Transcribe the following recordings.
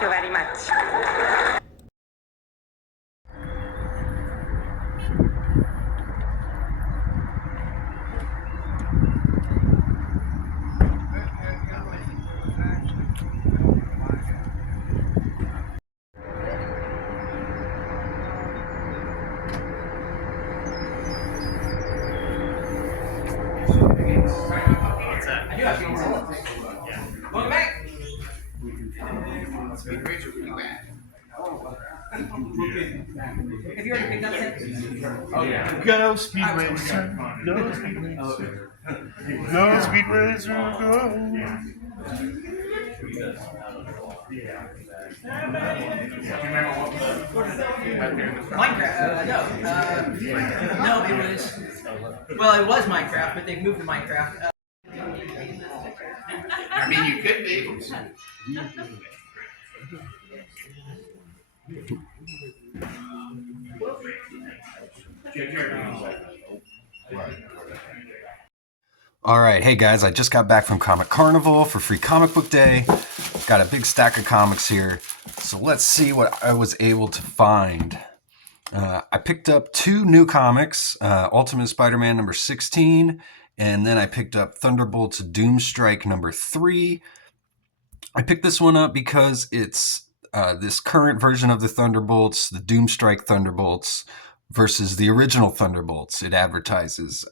Thank you very much. Welcome back. Have you already picked up that? Oh yeah. Go Speed Racer, go Speed Racer, go Speed Racer, go. Minecraft? No, it was. Well, it was Minecraft, but they moved to Minecraft. I mean, you could be. All right, hey guys, I just got back from Comic Carnival for Free Comic Book Day. Got a big stack of comics here, so let's see what I was able to find. I picked up 2 new comics, Ultimate Spider-Man number 16, and then I picked up Thunderbolts Doomstrike number 3. I picked this one up because it's this current version of the Thunderbolts, the Doomstrike Thunderbolts, versus the original Thunderbolts it advertises.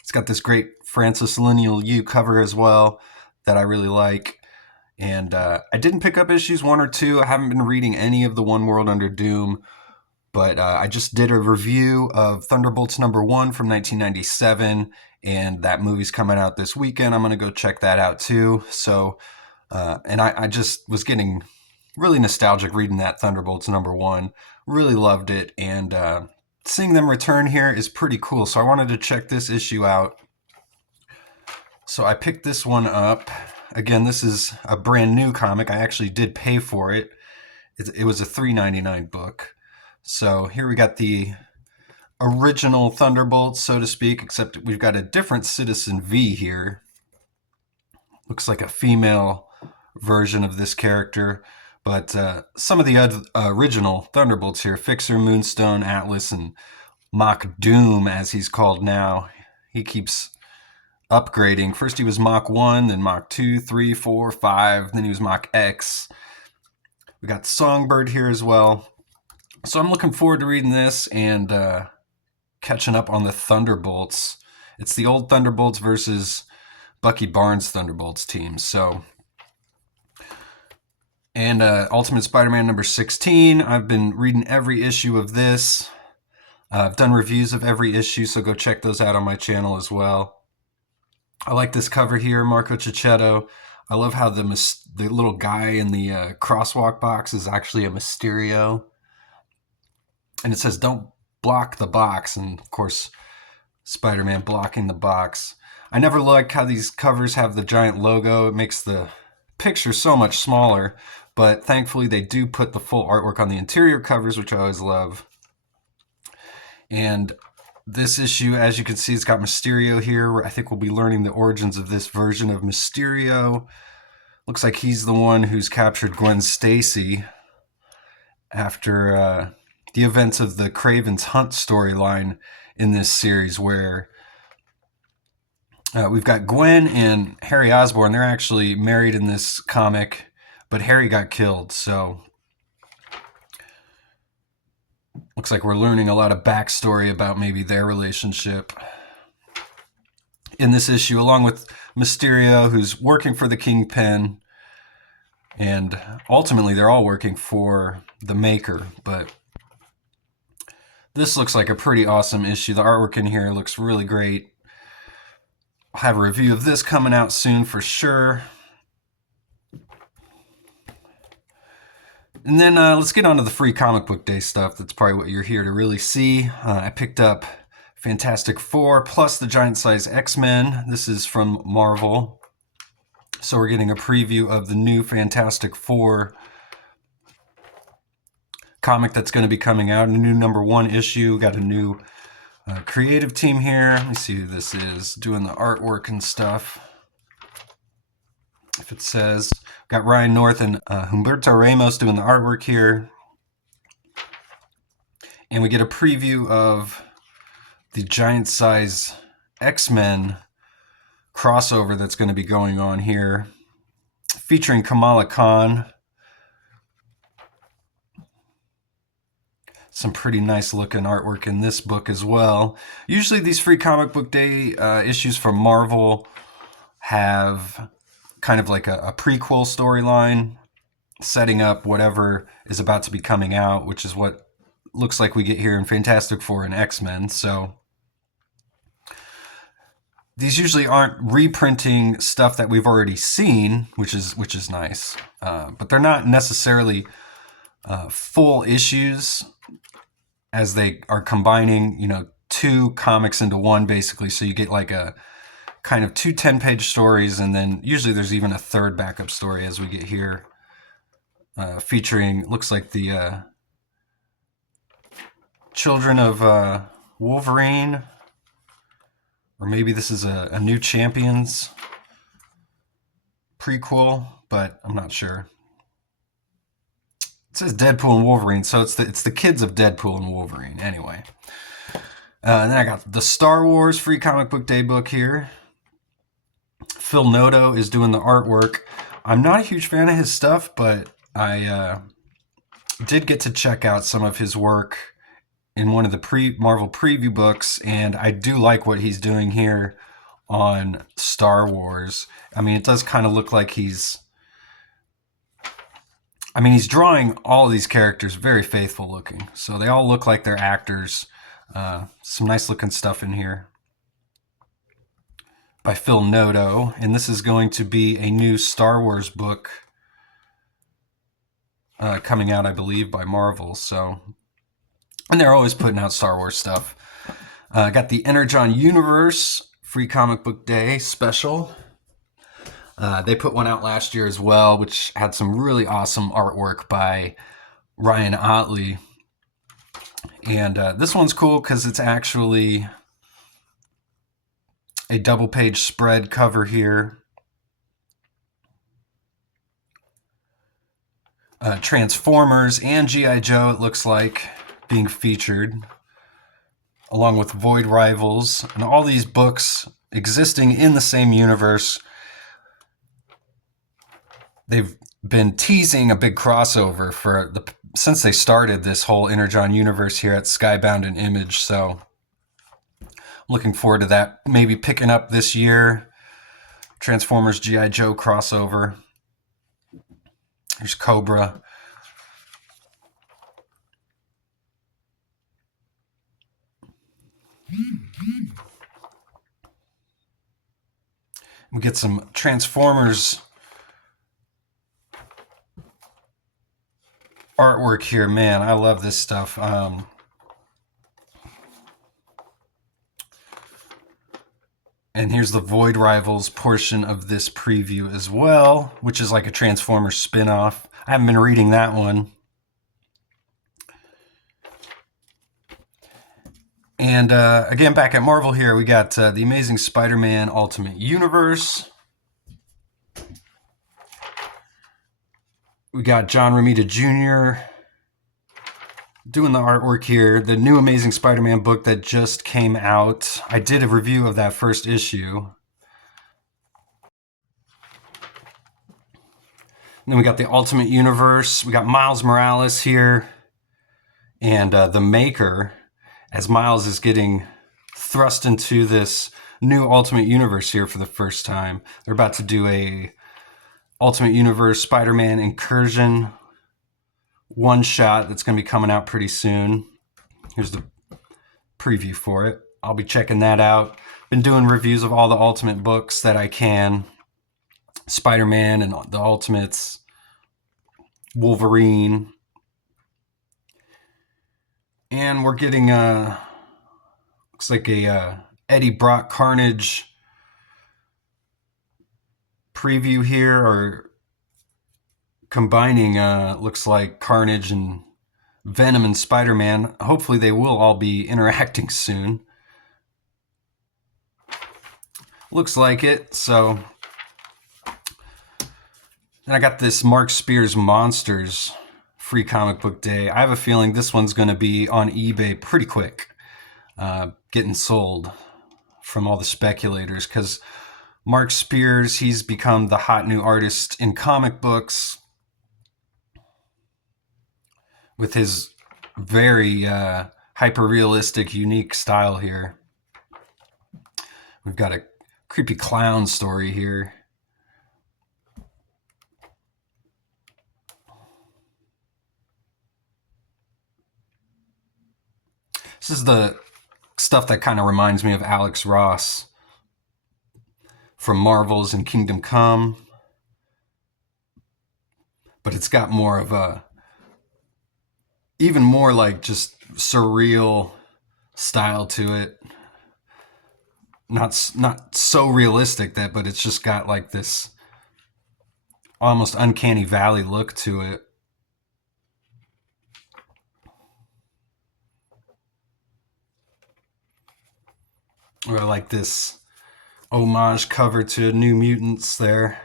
It's got this great Francis Lineal U cover as well that I really like. And I didn't pick up issues 1 or 2. I haven't been reading any of the One World Under Doom, but I just did a review of Thunderbolts number 1 from 1997, and that movie's coming out this weekend. I'm going to go check that out too. So, and I just was getting really nostalgic reading that Thunderbolts number 1. Really loved it, and seeing them return here is pretty cool. So I wanted to check this issue out. So I picked this one up. Again, this is a brand new comic. I actually did pay for it. It was a $3.99 book. So here we got the original Thunderbolts, so to speak, except we've got a different Citizen V here. Looks like a female version of this character. But some of the original Thunderbolts here, Fixer, Moonstone, Atlas, and Mach Doom, as he's called now. He keeps upgrading. First he was Mach 1, then Mach 2, 3, 4, 5, then he was Mach X. We got Songbird here as well. So I'm looking forward to reading this and catching up on the Thunderbolts. It's the old Thunderbolts versus Bucky Barnes Thunderbolts team. So... And Ultimate Spider-Man number 16. I've been reading every issue of this. I've done reviews of every issue, so go check those out on my channel as well. I like this cover here, Marco Cicchetto. I love how the little guy in the crosswalk box is actually a Mysterio. And it says, "Don't block the box." And of course, Spider-Man blocking the box. I never like how these covers have the giant logo. It makes the picture so much smaller. But thankfully, they do put the full artwork on the interior covers, which I always love. And this issue, as you can see, it's got Mysterio here. I think we'll be learning the origins of this version of Mysterio. Looks like he's the one who's captured Gwen Stacy after the events of the Kraven's Hunt storyline in this series, where we've got Gwen and Harry Osborn. They're actually married in this comic, but Harry got killed, so looks like we're learning a lot of backstory about maybe their relationship in this issue, along with Mysterio, who's working for the Kingpin, and ultimately they're all working for the Maker. But this looks like a pretty awesome issue. The artwork in here looks really great. I'll have a review of this coming out soon for sure. And then let's get on to the Free Comic Book Day stuff. That's probably what you're here to really see. I picked up Fantastic Four plus the Giant Size X-Men. This is from Marvel. So we're getting a preview of the new Fantastic Four comic that's going to be coming out. A new #1 issue. Got a new creative team here. Let me see who this is doing the artwork and stuff. If it says Got Ryan North and Humberto Ramos doing the artwork here. And we get a preview of the giant size X-Men crossover that's going to be going on here, featuring Kamala Khan. Some pretty nice looking artwork in this book as well. Usually these Free Comic Book Day issues from Marvel have kind of like a prequel storyline setting up whatever is about to be coming out, which is what looks like we get here in Fantastic Four and X-Men. So these usually aren't reprinting stuff that we've already seen, which is nice. But they're not necessarily full issues, as they are combining, you know, two comics into one basically. So you get like a kind of two 10-page stories, and then usually there's even a third backup story as we get here, featuring, looks like the children of Wolverine, or maybe this is a New Champions prequel, but I'm not sure. It says Deadpool and Wolverine, so it's the kids of Deadpool and Wolverine. Anyway, and then I got the Star Wars Free Comic Book Day book here. Phil Noto is doing the artwork. I'm not a huge fan of his stuff, but I did get to check out some of his work in one of the Marvel preview books, and I do like what he's doing here on Star Wars. I mean, it does kind of look like he's drawing all of these characters very faithful looking. So they all look like they're actors. Some nice looking stuff in here by Phil Noto. And this is going to be a new Star Wars book coming out, I believe, by Marvel. So, and they're always putting out Star Wars stuff. Got the Energon Universe Free Comic Book Day special. They put one out last year as well, which had some really awesome artwork by Ryan Otley. And this one's cool because it's actually a double-page spread cover here. Transformers and G.I. Joe, it looks like, being featured, along with Void Rivals, and all these books existing in the same universe. They've been teasing a big crossover since they started this whole Energon universe here at Skybound and Image. So I'm looking forward to that maybe picking up this year. Transformers G.I. Joe crossover. There's Cobra. We get some Transformers artwork here. Man, I love this stuff. And here's the Void Rivals portion of this preview as well, which is like a Transformers spin-off. I haven't been reading that one. And again, back at Marvel here, we got the Amazing Spider-Man Ultimate Universe. We got John Romita Jr. doing the artwork here. The new Amazing Spider-Man book that just came out. I did a review of that first issue. And then we got the Ultimate Universe. We got Miles Morales here. And the Maker, as Miles is getting thrust into this new Ultimate Universe here for the first time. They're about to do a Ultimate Universe Spider-Man Incursion one-shot that's going to be coming out pretty soon. Here's the preview for it. I'll be checking that out. Been doing reviews of all the Ultimate books that I can. Spider-Man and the Ultimates. Wolverine. And we're getting looks like a Eddie Brock Carnage preview here, or combining looks like Carnage and Venom and Spider-Man. Hopefully they will all be interacting soon. Looks like it. So Then I got this Mark Spears Monsters free comic book day. I have a feeling this one's going to be on eBay pretty quick, getting sold from all the speculators, because Mark Spears, he's become the hot new artist in comic books with his very hyper-realistic, unique style here. We've got a creepy clown story here. This is the stuff that kind of reminds me of Alex Ross from Marvel's and Kingdom Come. But it's got more of a, even more like just surreal style to it. Not so realistic that, but it's just got like this almost uncanny valley look to it. Or like this homage cover to New Mutants there.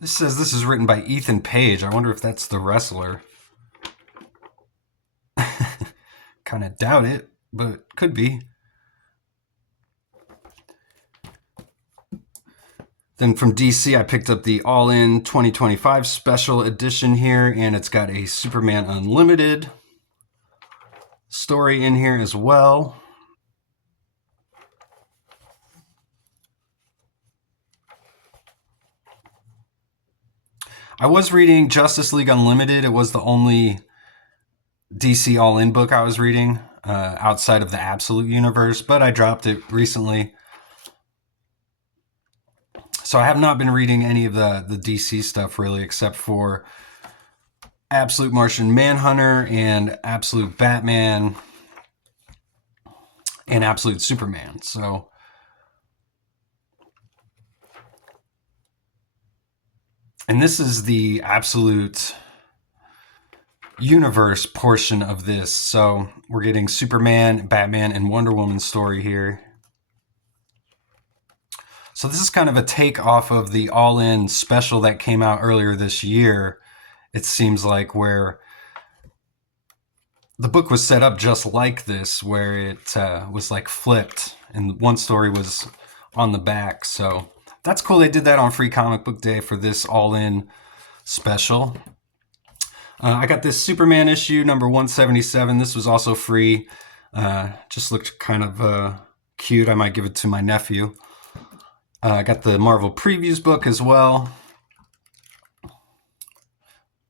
This says this is written by Ethan Page. I wonder if that's the wrestler. Kind of doubt it, but could be. Then from DC, I picked up the All-In 2025 special edition here, and it's got a Superman Unlimited story in here as well. I was reading Justice League Unlimited. It was the only DC All-In book I was reading outside of the Absolute Universe, but I dropped it recently. So I have not been reading any of the DC stuff really, except for Absolute Martian Manhunter and Absolute Batman and Absolute Superman. So and this is the Absolute Universe portion of this. So we're getting Superman, Batman, and Wonder Woman story here. So this is kind of a take off of the All-In special that came out earlier this year. It seems like, where the book was set up just like this, where it was like flipped and one story was on the back. So that's cool. They did that on Free Comic Book Day for this All-In special. I got this Superman issue, number 177. This was also free. Just looked kind of cute. I might give it to my nephew. I got the Marvel Previews book as well.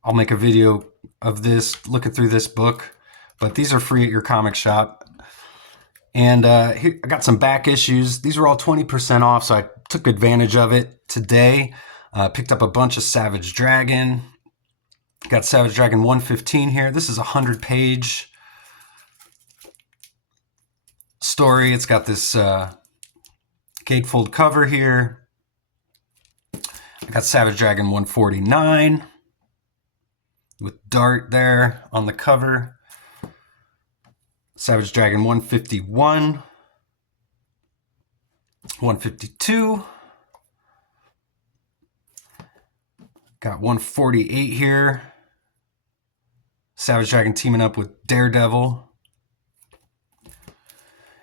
I'll make a video of this, looking through this book. But these are free at your comic shop. And here, I got some back issues. These are all 20% off, so I took advantage of it today. Picked up a bunch of Savage Dragon. Got Savage Dragon 115 here. This is a 100-page story. It's got this gatefold cover here. I got Savage Dragon 149 with Dart there on the cover. Savage Dragon 151, 152. Got 148 here. Savage Dragon teaming up with Daredevil.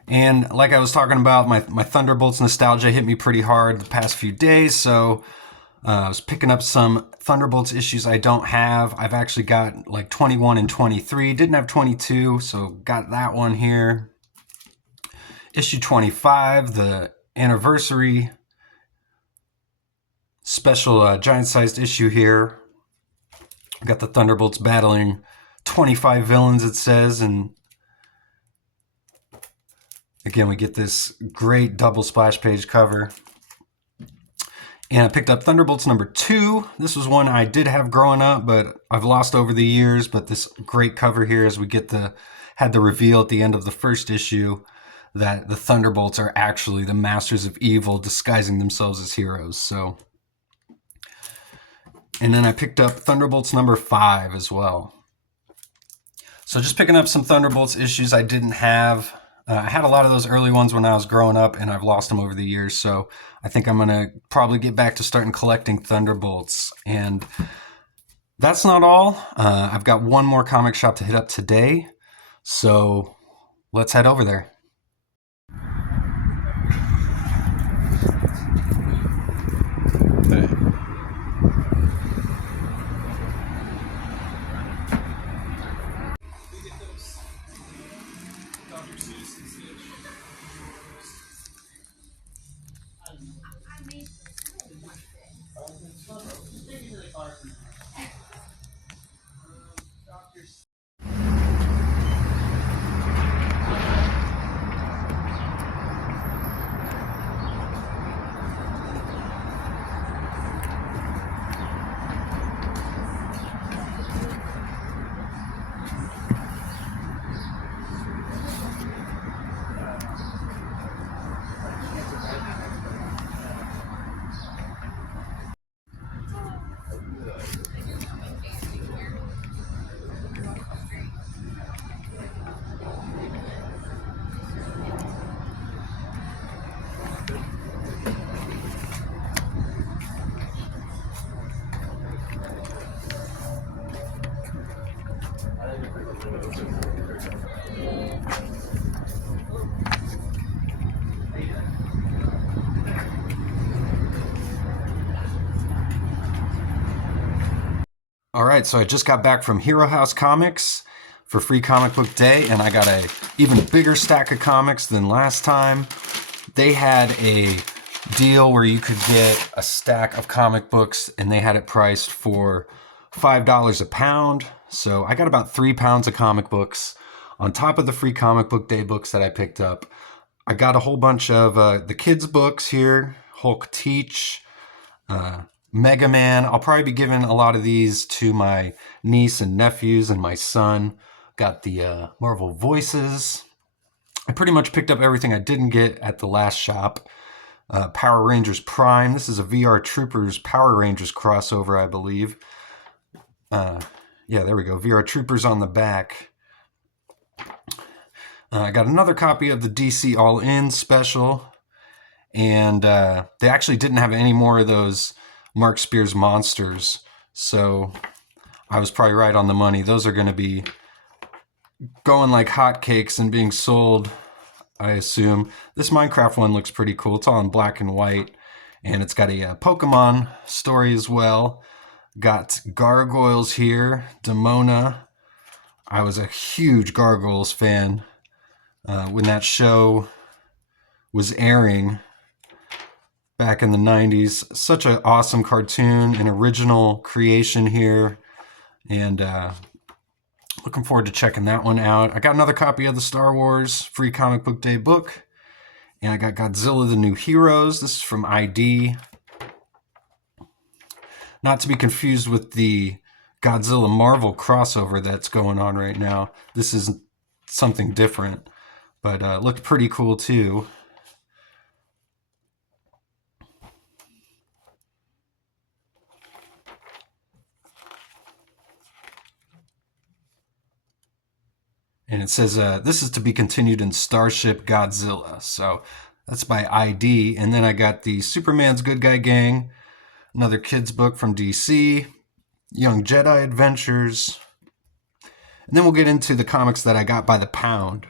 And like I was talking about, my Thunderbolts nostalgia hit me pretty hard the past few days, so I was picking up some Thunderbolts issues I don't have. I've actually got like 21 and 23. Didn't have 22, so got that one here. Issue 25, the anniversary special giant-sized issue here. Got the Thunderbolts battling 25 villains, it says, and again, we get this great double splash page cover. And I picked up Thunderbolts number 2. This was one I did have growing up, but I've lost over the years. But this great cover here, as we get had the reveal at the end of the first issue that the Thunderbolts are actually the masters of evil disguising themselves as heroes. So, and then I picked up Thunderbolts number 5 as well. So just picking up some Thunderbolts issues I didn't have. I had a lot of those early ones when I was growing up, and I've lost them over the years. So I think I'm going to probably get back to starting collecting Thunderbolts. And that's not all. I've got one more comic shop to hit up today. So let's head over there. All right, so I just got back from Hero House Comics for Free Comic Book Day, and I got a even bigger stack of comics than last time. They had a deal where you could get a stack of comic books, and they had it priced for $5 a pound. So I got about 3 pounds of comic books on top of the Free Comic Book Day books that I picked up. I got a whole bunch of the kids' books here, Hulk Teach, Mega Man. I'll probably be giving a lot of these to my niece and nephews and my son. Got the Marvel Voices. I pretty much picked up everything I didn't get at the last shop. Power Rangers Prime. This is a VR Troopers Power Rangers crossover, I believe. Yeah, there we go. VR Troopers on the back. I got another copy of the DC All In special. And they actually didn't have any more of those Mark Spears monsters, so I was probably right on the money. Those are going to be going like hotcakes and being sold, I assume. This Minecraft one looks pretty cool. It's all in black and white, and it's got a Pokemon story as well. Got Gargoyles here, Demona. I was a huge Gargoyles fan when that show was airing back in the 90s. Such an awesome cartoon, an original creation here, and looking forward to checking that one out. I got another copy of the Star Wars Free Comic Book Day book, and I got Godzilla the New Heroes. This is from ID. Not to be confused with the Godzilla Marvel crossover that's going on right now. This is something different, but looked pretty cool too. And it says, this is to be continued in Starship Godzilla. So that's by ID. And then I got the Superman's Good Guy Gang, another kid's book from DC, Young Jedi Adventures. And then we'll get into the comics that I got by the pound.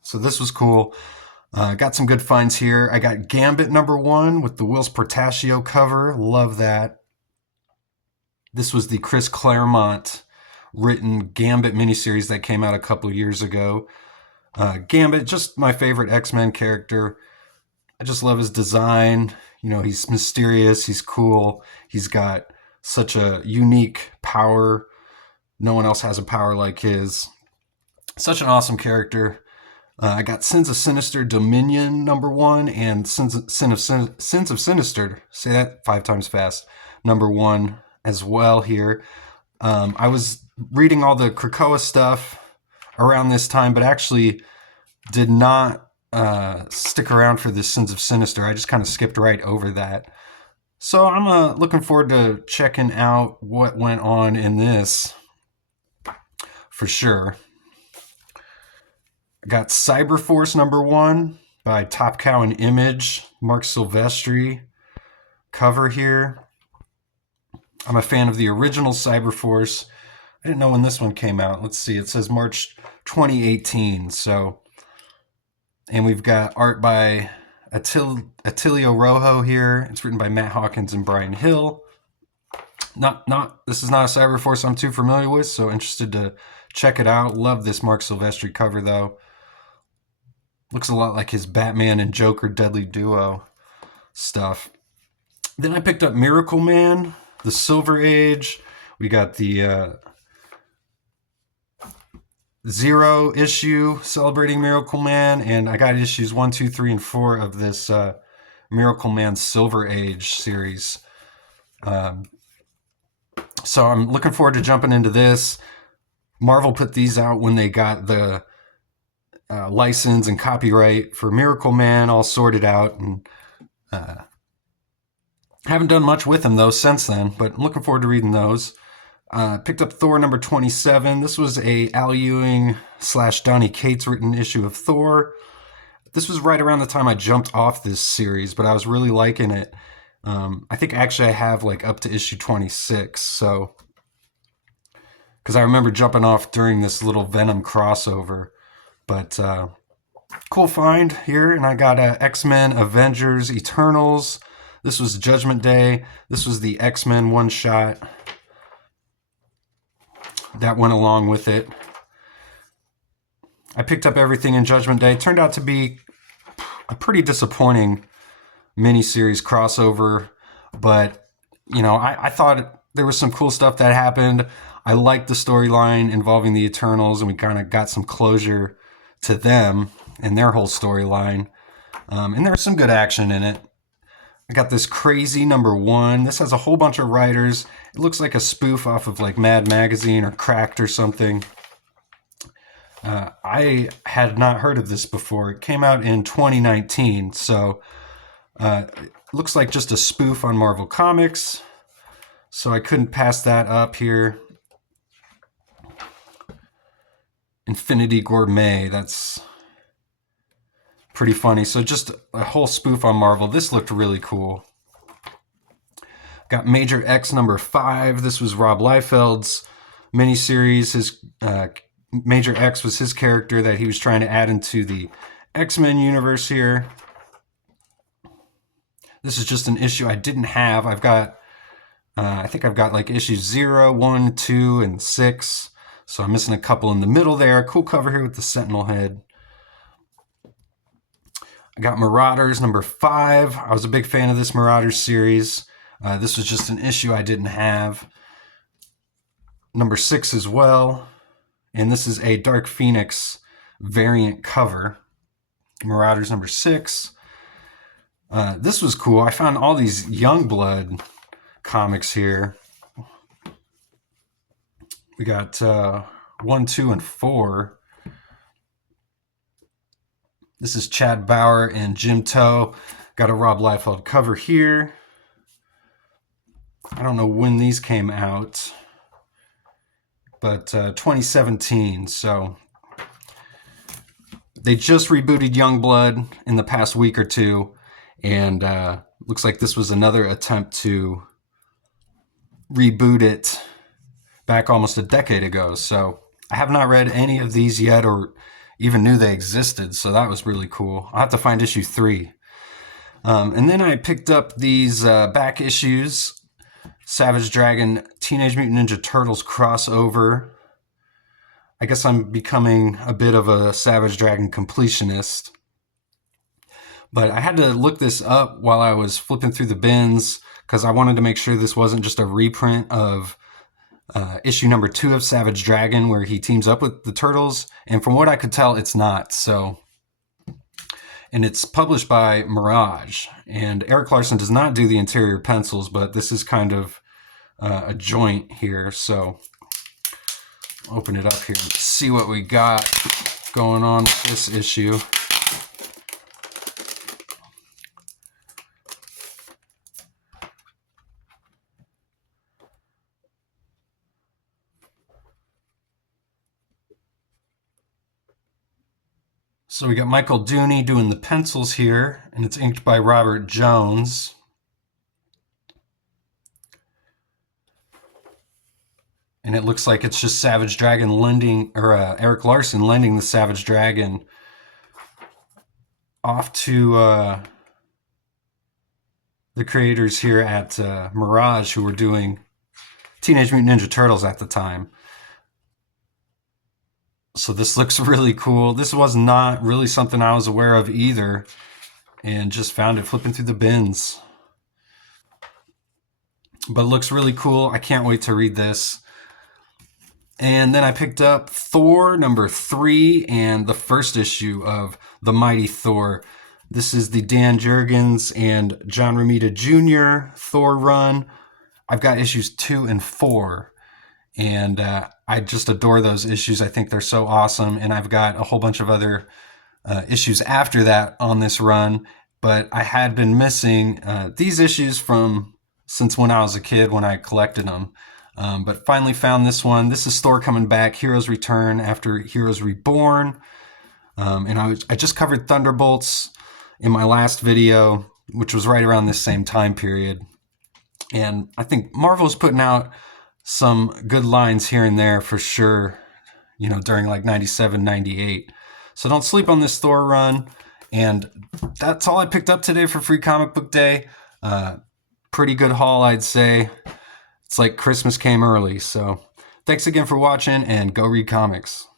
So this was cool. Got some good finds here. I got Gambit #1 with the Whilce Portacio cover. Love that. This was the Chris Claremont written Gambit miniseries that came out a couple years ago. Gambit, just my favorite X-Men character. I just love his design. You know, he's mysterious, he's cool, he's got such a unique power. No one else has a power like his. Such an awesome character. I got Sins of Sinister Dominion #1 and Sins of Sinister, say that 5 times fast, #1 as well here. I was reading all the Krakoa stuff around this time, but actually did not stick around for the Sins of Sinister. I just kind of skipped right over that. So I'm looking forward to checking out what went on in this. for sure. I got Cyberforce #1 by Top Cow and Image, Mark Silvestri cover here. I'm a fan of the original Cyberforce. I didn't know when this one came out. Let's see, it says March 2018. So, and we've got art by Attilio Rojo here. It's written by Matt Hawkins and Brian Hill. This is not a Cyberforce I'm too familiar with, so interested to check it out. Love this Mark Silvestri cover though. Looks a lot like his Batman and Joker Deadly Duo stuff. Then I picked up Miracle Man, the Silver Age. We got the Zero issue celebrating Miracle Man, and I got issues 1, 2, 3, and 4 of this Miracle Man Silver Age series. So I'm looking forward to jumping into this. Marvel put these out when they got the license and copyright for Miracle Man all sorted out, and haven't done much with them though since then, but I'm looking forward to reading those. Picked up Thor #27. This was a Al Ewing / Donny Cates written issue of Thor. This was right around the time I jumped off this series, but I was really liking it. I think actually I have like up to issue 26, so because I remember jumping off during this little Venom crossover. But cool find here, and I got X-Men Avengers Eternals. This was Judgment Day. This was the X-Men one-shot that went along with it. I picked up everything in Judgment Day. It turned out to be a pretty disappointing miniseries crossover, but you know, I thought there was some cool stuff that happened. I liked the storyline involving the Eternals, and we kind of got some closure to them and their whole storyline. And there's some good action in it. I got this Crazy #1. This has a whole bunch of writers. It looks like a spoof off of like Mad Magazine or Cracked or something. I had not heard of this before. It came out in 2019, so it looks like just a spoof on Marvel Comics. So I couldn't pass that up here. Infinity Gourmet, that's pretty funny. So just a whole spoof on Marvel. This looked really cool. Got Major X #5. This was Rob Liefeld's miniseries. His Major X was his character that he was trying to add into the X-Men universe here. This is just an issue I didn't have. I've got, I think I've got like issues 0, 1, 2, and 6. So I'm missing a couple in the middle there. Cool cover here with the Sentinel head. I got Marauders #5. I was a big fan of this Marauders series. This was just an issue I didn't have. #6 as well. And this is a Dark Phoenix variant cover. Marauders #6. This was cool. I found all these Youngblood comics here. We got 1, 2, and 4. This is Chad Bauer and Jim Toe. Got a Rob Liefeld cover here. I don't know when these came out, but 2017. So they just rebooted Youngblood in the past week or two, and looks like this was another attempt to reboot it back almost a decade ago. So I have not read any of these yet or even knew they existed, so that was really cool. I'll have to find issue 3. And then I picked up these back issues. Savage Dragon Teenage Mutant Ninja Turtles crossover. I guess I'm becoming a bit of a Savage Dragon completionist. But I had to look this up while I was flipping through the bins because I wanted to make sure this wasn't just a reprint of issue #2 of Savage Dragon where he teams up with the Turtles. And from what I could tell, it's not. So, and it's published by Mirage. And Eric Larson does not do the interior pencils, but this is kind of a joint here. So open it up here and see what we got going on with this issue. So we got Michael Dooney doing the pencils here, and it's inked by Robert Jones. And it looks like it's just Savage Dragon lending, or Eric Larson lending the Savage Dragon off to the creators here at Mirage, who were doing Teenage Mutant Ninja Turtles at the time. So this looks really cool. This was not really something I was aware of either, and just found it flipping through the bins. But it looks really cool. I can't wait to read this. And then I picked up Thor #3 and the first issue of The Mighty Thor. This is the Dan Jurgens and John Romita Jr. Thor run. I've got issues 2 and 4. And I just adore those issues. I think they're so awesome. And I've got a whole bunch of other issues after that on this run. But I had been missing these issues from since when I was a kid when I collected them. But finally found this one. This is Thor coming back, Heroes Return after Heroes Reborn. And I just covered Thunderbolts in my last video, which was right around this same time period. And I think Marvel's putting out some good lines here and there for sure, you know, during like 97, 98. So don't sleep on this Thor run. And that's all I picked up today for Free Comic Book Day. Pretty good haul, I'd say. It's like Christmas came early. So thanks again for watching, and go read comics.